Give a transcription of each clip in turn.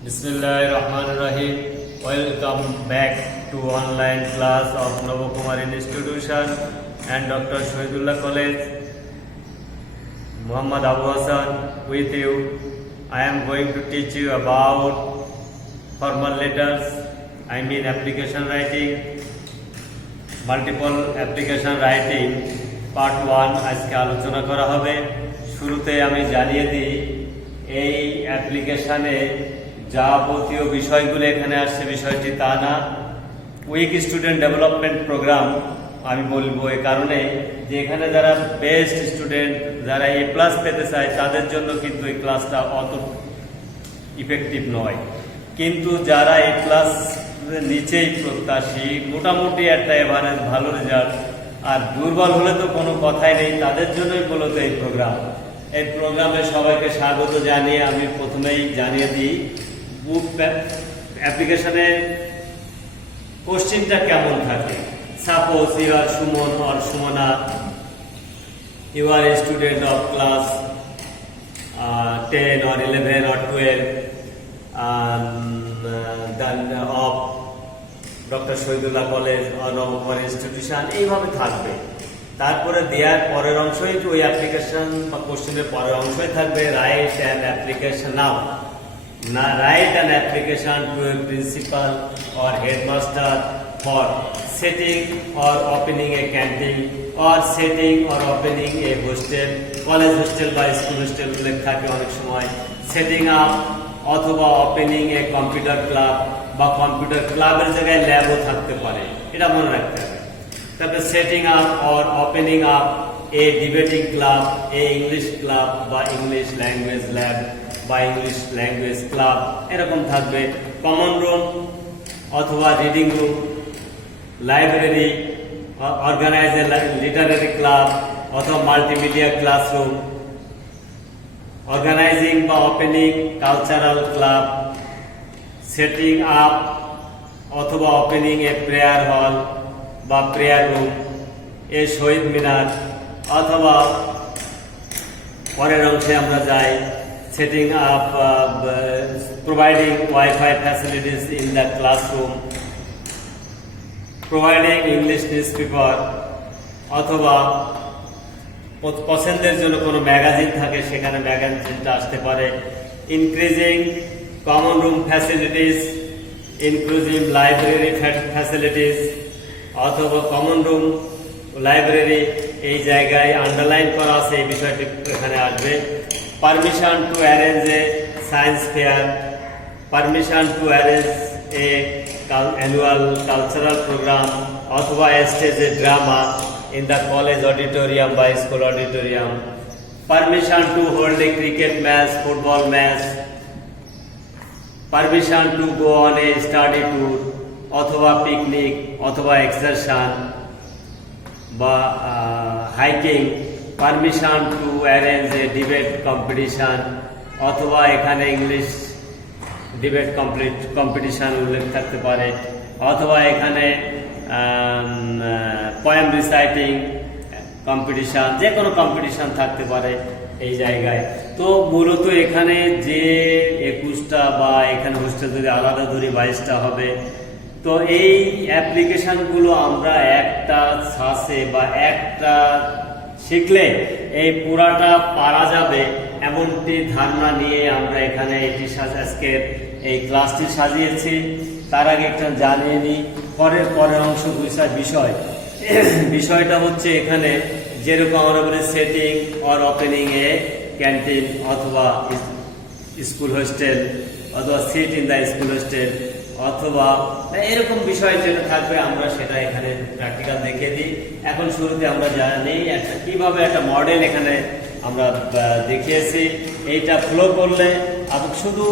Bismillahirrahmanirrahim. Welcome back to online class of Navakumar Institution and Dr. Shahidullah College. Muhammad Abu Hassan with you. I am going to teach you about formal letters, I mean application writing, multiple application writing part 1 আজকে আলোচনা করা হবে। শুরুতে আমি জানিয়ে দিই এই অ্যাপ্লিকেশনে যাবতীয় বিষয়গুলো এখানে আসছে বিষয়টি তা না। উইক স্টুডেন্ট ডেভেলপমেন্ট প্রোগ্রাম আমি বলবো এই কারণে যে এখানে যারা বেস্ট স্টুডেন্ট যারা A+ পেতে চায় তাদের জন্য কিন্তু এই ক্লাসটা অত ইফেক্টিভ নয়, কিন্তু যারা A+ নিচেই প্রত্যাশী মোটামুটি একটা এভারেজ ভালো রেজাল্ট আর দুর্বল হলে তো কোনো কথাই নেই, তাদের জন্যই মূলত এই প্রোগ্রাম। এই প্রোগ্রামে সবাইকে স্বাগত জানিয়ে আমি প্রথমেই জানিয়ে দিই বুক অ্যাপ্লিকেশনে কোশ্চেনটা কেমন থাকে। Suppose you are Suman or Sumana, you are a student of class 10 or 11 or 12 of doctor Shahidullah college or Nabakumar institution, এইভাবে থাকবে। তারপরে দেওয়ার পরের অংশই ওই অ্যাপ্লিকেশন বা কোশ্চেনের পরের অংশই থাকবে রাইট অ্যান্ড অ্যাপ্লিকেশন নাও না write an application to a principal or headmaster for setting or opening a canteen or setting or opening a hostel, college hostel বা স্কুল হোস্টেল উল্লেখ থাকে অনেক সময়, setting up অথবা opening a computer club বা computer ক্লাবের জায়গায় ল্যাবও থাকতে পারে, এটা মনে রাখতে হবে। তারপরে setting up or opening up a debating club, a English club বা ইংলিশ ল্যাঙ্গুয়েজ ল্যাব বা ইংলিশ ল্যাঙ্গুয়েজ ক্লাব এরকম থাকবে। কমন রুম অথবা রিডিং রুম, লাইব্রেরি, অর্গানাইজ এ লিটারারি ক্লাব অথবা মাল্টিমিডিয়া ক্লাসরুম, অর্গানাইজিং বা opening cultural club, setting up অথবা opening a prayer হল বা প্রেয়ার রুম, এ শহীদ মিনার অথবা পরের অংশে আমরা যাই setting up providing Wi-Fi facilities in the classroom, providing English newspaper অথবা পছন্দের জন্য কোনো ম্যাগাজিন থাকে সেখানে ম্যাগাজিনটা আসতে পারে, increasing common room facilities, inclusive library facilities অথবা common room লাইব্রেরি এই জায়গায় আন্ডারলাইন করা আছে, এই বিষয়টি এখানে আসবে। Permission to arrange a science fair, permission to arrange a annual cultural program অথবা stage a drama in the college auditorium by school auditorium, permission to hold a cricket match, football match, permission to go on a study tour অথবা picnic অথবা excursion বা hiking, permission to arrange a debate competition অথবা এখানে English debate competition উল্লেখ থাকতে পারে অথবা এখানে পোয়েম রিসাইটিং কম্পিটিশন, যে কোনো কম্পিটিশন থাকতে পারে এই জায়গায়। তো মূলত এখানে যে 21টা বা এখানে হোস্টেল যদি আলাদা ধরি 22টা হবে। তো এই অ্যাপ্লিকেশনগুলো আমরা একটা সাসে বা একটা শিখলে এই পুরাটা পারা যাবে এমনটি ধারণা নিয়ে আমরা এখানে এটি আজকের এই ক্লাসটি সাজিয়েছি। তার আগে একটা জানিয়ে নিই পরের অংশ বিষয়টা হচ্ছে এখানে যেরকম আমরা বলি setting or opening a canteen অথবা স্কুল হোস্টেল অথবা seat in the school hostel অথবা এরকম বিষয় যেটা থাকবে আমরা সেটা এখানে প্র্যাকটিক্যাল দেখিয়ে দিই। এখন শুরুতে আমরা জানি একটা কিভাবে একটা মডেল এখানে আমরা দেখিয়েছি, এইটা ফ্লো করলে শুধু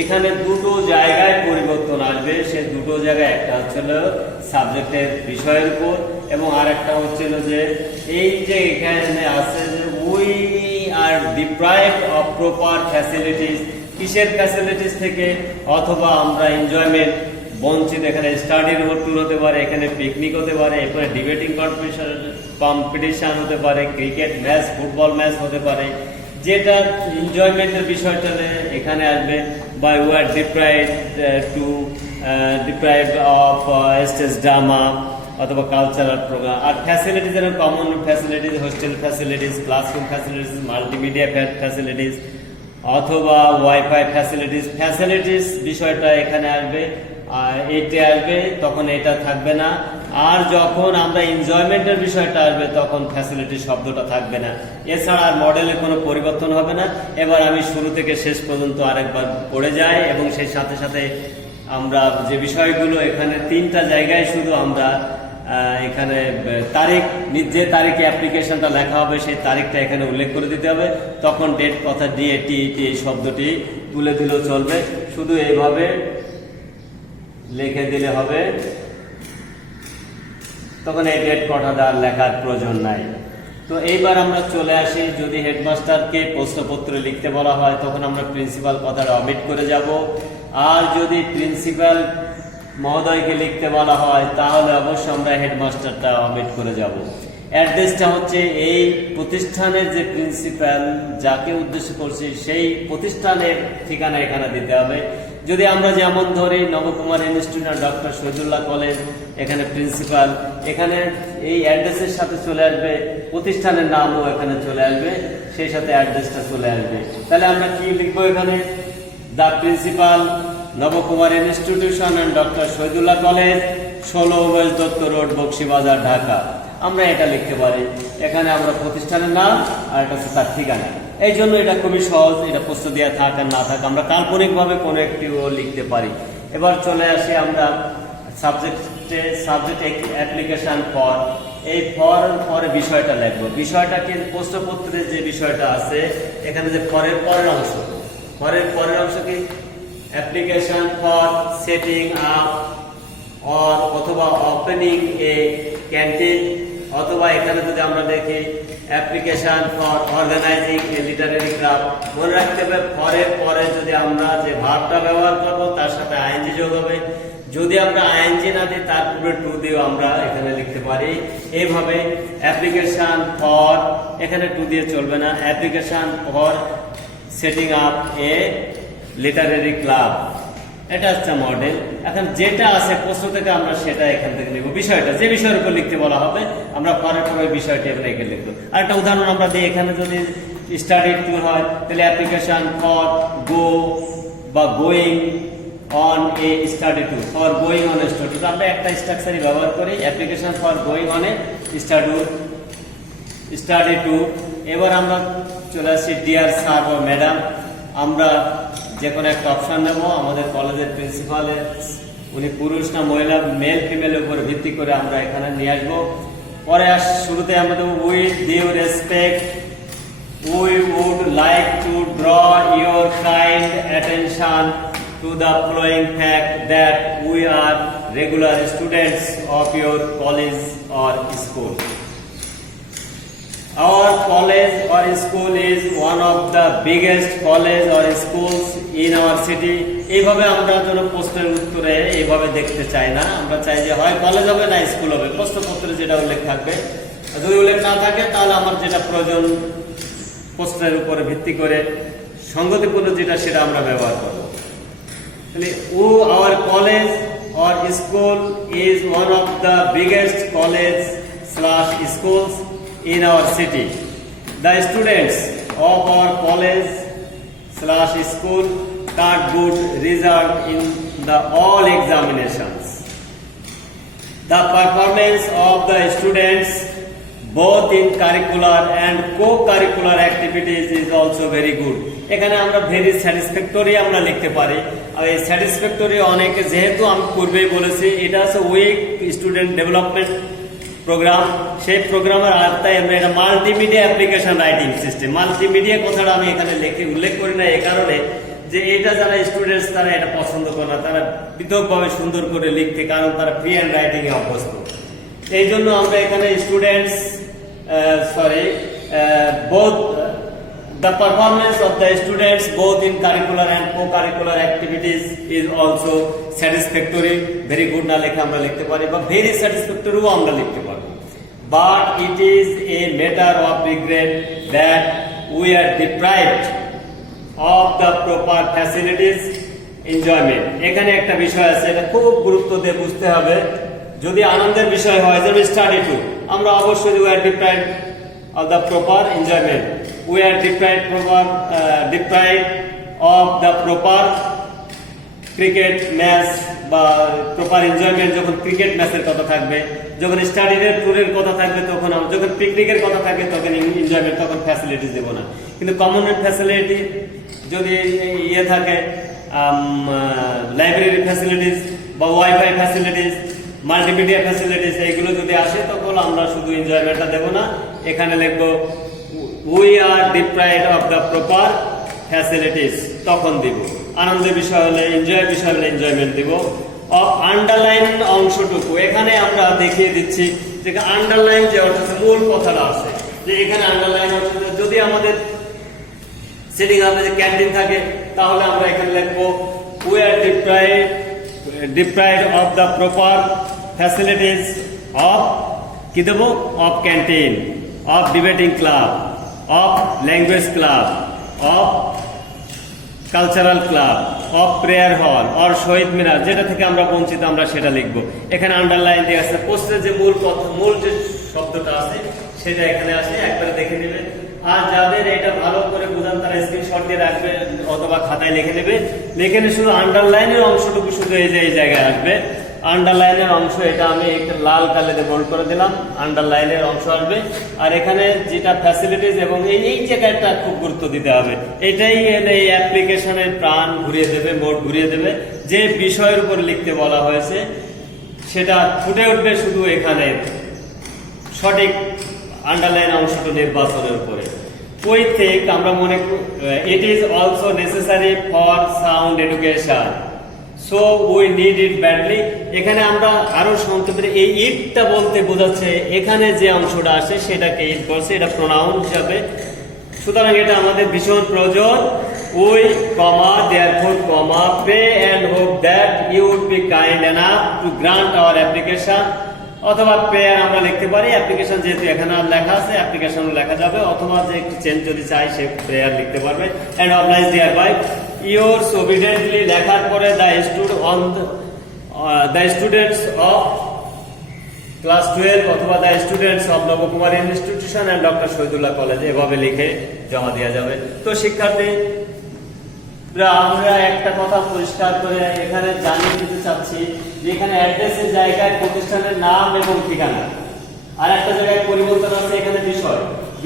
এখানে দুটো জায়গায় পরিবর্তন আসবে। সে দুটো জায়গায় একটা হচ্ছিল সাবজেক্টের বিষয়ের উপর এবং আর একটা হচ্ছিল যে এই যে এখানে আছে যে we are deprived of proper facilities, কিসের ফ্যাসিলিটিস থেকে, অথবা আমরা এনজয়মেন্ট বঞ্চিত। এখানে স্টাডির উপর ট্যুর হতে পারে, এখানে পিকনিক হতে পারে, এরপরে ডিবেটিং কম্পিটিশন হতে পারে, ক্রিকেট ম্যাচ ফুটবল ম্যাচ হতে পারে, যেটা এনজয়মেন্টের বিষয়টা এখানে আসবে, by war deprive of stage drama অথবা কালচারাল প্রোগ্রাম। আর ফ্যাসিলিটিস এর common facilities, hostel facilities, classroom facilities, multimedia facilities অথবা ওয়াইফাই ফ্যাসিলিটিস বিষয়টা এখানে আসবে। এইটা আসবে, তখন এটা থাকবে না। আর যখন আমরা এনজয়মেন্টের বিষয়টা আসবে তখন ফ্যাসিলিটি শব্দটা থাকবে না। এছাড়া আর মডেলে কোনো পরিবর্তন হবে না। এবার আমি শুরু থেকে শেষ পর্যন্ত আরেকবার পড়ে যাই এবং সেই সাথে সাথে আমরা যে বিষয়গুলো এখানে 3টা জায়গায় শুধু আমরা এখানে তারিখ, যে তারিখে অ্যাপ্লিকেশনটা লেখা হবে সেই তারিখটা এখানে উল্লেখ করে দিতে হবে। তখন ডেট কথা ডিএটি এই শব্দটি তুলে দিলেও চলবে, শুধু এইভাবে লিখে দিলে হবে। তখন এই ডেট কথাটা লেখার প্রয়োজন নাই। তো এইবার আমরা চলে আসি, যদি হেডমাস্টারকে প্রশ্নপত্র লিখতে বলা হয় তখন আমরা প্রিন্সিপাল কথাটা অমিট করে যাব। আর যদি প্রিন্সিপাল মহোদয়কে লিখতে বলা হয় তাহলে অবশ্যই আমরা হেডমাস্টারটা অমিট করে যাব। অ্যাড্রেসটা হচ্ছে এই প্রতিষ্ঠানের যে প্রিন্সিপাল যাকে উদ্দেশ্য করছি সেই প্রতিষ্ঠানের ঠিকানা এখানে দিতে হবে। যদি আমরা যেমন ধরি Nabakumar institute doctor Shahidullah college, এখানে প্রিন্সিপাল, এখানে এই অ্যাড্রেসের সাথে চলে আসবে প্রতিষ্ঠানের নামও এখানে চলে আসবে, সেই সাথে অ্যাড্রেসটা চলে আসবে। তাহলে আমরা কি লিখবো এখানে? The principal Nabakumar institution and doctor Shahidullah college, 16 Umesh Dutta road, Bakshibazar, Dhaka. আমরা এটা লিখতে পারি। এখানে আমরা প্রতিষ্ঠানের নাম আর এটা হচ্ছে তার ঠিকানা। এই জন্য এটা খুবই সহজ, এটা প্রশ্ন দেওয়া থাক আর না থাক আমরা কাল্পনিকভাবে কোনো একটিও লিখতে পারি। এবার চলে আসি আমরা সাবজেক্ট অ্যাপ্লিকেশন ফর। এই পরে বিষয়টা লিখবো। বিষয়টাকে প্রশ্নপত্রে যে বিষয়টা আছে এখানে যে পরের অংশ কি? অ্যাপ্লিকেশন ফর সেটিং আপ অথবা ওপেনিং এ ক্যান্টিন, অথবা এখানে যদি আমরা দেখি application for organizing a literary club. মনে রাখতে হবে পরে যদি আমরা যে ভার্বটা ব্যবহার করব তার সাথে আইএনজি যোগ হবে। যদি আমরা আইএনজি না দিই তার পূর্বে টু দিয়েও আমরা এখানে লিখতে পারি। এইভাবে অ্যাপ্লিকেশন ফর, এখানে টু দিয়ে চলবে না, application for setting up A literary club, এটা হচ্ছে মডেল। এখন যেটা আছে প্রশ্ন থেকে আমরা সেটা এখান থেকে নিব। বিষয়টা যে বিষয়ের উপর লিখতে বলা হবে আমরা পরে বিষয়টি রেখে লিখবো। আর একটা উদাহরণ আমরা দিই, এখানে যদি স্টাডি ট্যুর হয় তাহলে অ্যাপ্লিকেশন ফর গো বা going on a study tour, for going on a study tour. আমরা একটা স্ট্রাকচারই ব্যবহার করি, application for going on a study tour. এবার আমরা চলে আসছি ডিয়ার স্যার বা ম্যাডাম। আমরা যে কোনো একটা অপশন নেব। আমাদের কলেজের প্রিন্সিপালের উনি পুরুষ না মহিলা, মেল ফিমেলের উপর ভিত্তি করে আমরা এখানে নিয়ে আসবো। পরে শুরুতে আমরা দেবো with due respect we would like to draw your kind attention to the following fact that we are regular students of your college or school. Our college or school is one of the biggest college or schools in our city. এইভাবে আমরা যেন প্রশ্নের উত্তরে এইভাবে দেখতে চাই না, আমরা চাই যে হয় কলেজ হবে না স্কুল হবে, প্রশ্নপত্রে যেটা উল্লেখ থাকবে। যদি উল্লেখ না থাকে তাহলে আমার যেটা প্রয়োজন প্রশ্নের উপরে ভিত্তি করে সঙ্গতিপূর্ণ যেটা সেটা আমরা ব্যবহার করব। তাহলে our college or school is one of the biggest college/schools in our city. The students of our college/school got good result in the all examinations. The performance of the students both in curricular and co-curricular activities is also very good. এখানে আমরা very satisfactory আমরা লিখতে পারি। আর এই satisfactory অনেকে, যেহেতু আমি পূর্বেই বলেছি এটা হচ্ছে উইক স্টুডেন্ট ডেভেলপমেন্ট প্রোগ্রাম, সেই প্রোগ্রামের আওতায় আমরা এটা multimedia application writing system. Multimedia কথাটা আমি এখানে উল্লেখ করি না এই কারণে যে এটা যারা স্টুডেন্টস তারা এটা পছন্দ করে না, তারা পৃথকভাবে সুন্দর করে লিখতে, কারণ তারা ফ্রি হ্যান্ড রাইটিং এ অভ্যস্ত। এই জন্য আমরা এখানে students both the performance of the students both in curricular and co-curricular activities is also satisfactory. Very good না লেখা আমরা লিখতে পারি বা very satisfactory আমরা লিখতে পারি। But it is a matter of regret that we are deprived of the proper facilities enjoyment. এখানে একটা বিষয় আছে, এটা খুব গুরুত্ব দিয়ে বুঝতে হবে। যদি আনন্দের বিষয় হয় যেমন স্টাডি টু, আমরা অবশ্যই we are deprived of the proper enjoyment. We are deprived of the proper cricket match বা প্রপার এনজয়মেন্ট। যখন ক্রিকেট ম্যাচের কথা থাকবে, যখন স্টাডির ট্যুরের কথা থাকবে, তখন আমরা যখন পিকনিকের কথা থাকবে তখন এনজয়মেন্ট, তখন ফ্যাসিলিটিস দেবো না। কিন্তু কমন ফ্যাসিলিটি যদি ইয়ে থাকে, লাইব্রেরি ফ্যাসিলিটিস বা ওয়াইফাই ফ্যাসিলিটিস, মাল্টিমিডিয়া ফ্যাসিলিটিস, এইগুলো যদি আসে তখন আমরা শুধু এনজয়মেন্টটা দেবো না, এখানে লিখবো we are deprived of the proper facilities, তখন দিব। আনন্দের বিষয় হলে, এনজয়ের বিষয় হলে এনজয়মেন্ট দিব। অফ আন্ডারলাইন অংশটুকু এখানে আমরা দেখিয়ে দিচ্ছি যে আন্ডারলাইন যে অর্থ মূল কথাটা আছে, যে এখানে আন্ডারলাইন অর্থ যদি আমাদের সিটিং হাবে যে ক্যান্টিন থাকে তাহলে আমরা এখানে লিখবো we are deprived of the proper facilities of, কি দেবো, of canteen, of debating club, of language club, of cultural club, of prayer hall, or Shaheed Minar, যেটা থেকে আমরা বঞ্চিত আমরা সেটা লিখবো। এখানে আন্ডারলাইন দিয়ে আছে। পোস্টের যে মূল কথা, মূল যে শব্দটা আছে সেটা এখানে আসে, একবারে দেখে নেবে। আর যাদের এটা ভালো করে বুঝান তারা স্ক্রিনশট দিয়ে রাখবে অথবা খাতায় লিখে নেবে। লিখে নিয়ে শুধু আন্ডারলাইনের অংশটুকু শুধু এই যে এই জায়গায় আসবে। আন্ডারলাইনের অংশ এটা আমি একটা লাল কালিতে বোল্ড করে দিলাম, আন্ডারলাইনের অংশ আসবে। আর এখানে যেটা ফ্যাসিলিটিস এবং এই জায়গাটা খুব গুরুত্ব দিতে হবে। এটাই এই অ্যাপ্লিকেশনের প্রাণ ঘুরিয়ে দেবে, মোড ঘুরিয়ে দেবে। যে বিষয়ের উপর লিখতে বলা হয়েছে সেটা ফুটে উঠবে শুধু এখানে সঠিক আন্ডারলাইন অংশটা নির্বাচনের উপরে। ওই থেকে আমরা মনে it is also necessary for sound education, so we need it badly. এখানে আমরা আরো সংক্ষেপে এই ইটটা বলতে বোঝাচ্ছে এখানে যে অংশটা আসে সেটাকে ইট বলছে, এটা প্রোনাউন হিসাবে। সুতরাং এটা আমাদের ভীষণ প্রয়োজন। We comma therefore comma pray and hope that you would be kind enough to grant our application, অথবা প্রেয়ার আমরা লিখতে পারি। অ্যাপ্লিকেশন যেহেতু এখানে লেখা আছে অ্যাপ্লিকেশন লেখা যাবে, অথবা যে একটু চেঞ্জ যদি চাই সে প্রেয়ার লিখতে পারবে। And oblige thereby yours obediently লেখার পরে the students of ক্লাস 12 অথবা the students of Nabakumar institution and doctor Shahidullah college, এভাবে লিখে জমা দেওয়া যাবে। তো শিক্ষার্থী আমরা একটা কথা পরিষ্কার করে এখানে জানিয়ে দিতে চাচ্ছি যে এখানে অ্যাড্রেসের জায়গায় প্রতিষ্ঠানের নাম এবং ঠিকানা, আর একটা জায়গায় পরিবর্তন আছে এখানে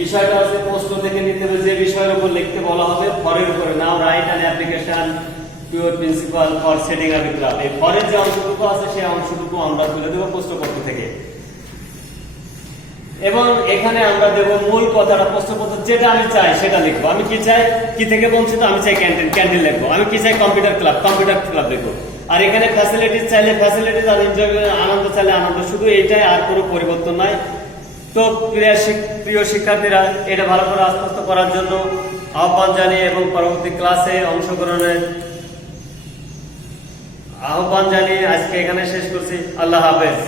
বিষয়টা আছে প্রশ্ন থেকে নিতে হবে যে বিষয়ের উপর লিখতে বলা হবে ফরের উপরে। Now write an application to your principal for setting up a club. এই ফরের যে অংশটুকু আছে সেই অংশটুকু আমরা তুলে দেবো প্রশ্নপত্র থেকে। এবং এখানে আমরা দেব মূল কথাটা, প্রশ্নপত্র যেটা আমি চাই সেটা লিখবো। আমি কি চাই, কি থেকে বঞ্চিত, আমি চাই ক্যান্টিন লিখবো। আমি কি চাই, কম্পিউটার ক্লাব লিখবো। আর এখানে ফ্যাসিলিটিস চাইলে ফ্যাসিলিটিস, আর আনন্দ চাইলে আনন্দ, শুধু এইটাই, আর কোনো পরিবর্তন নাই। তো প্রিয় শিক্ষার্থীরা, এটা ভালো করে আত্মস্থ করার জন্য আহ্বান জানিয়ে এবং পরবর্তী ক্লাসে অংশগ্রহণের আহ্বান জানিয়ে আজকে এখানে শেষ করছি। আল্লাহ হাফেজ।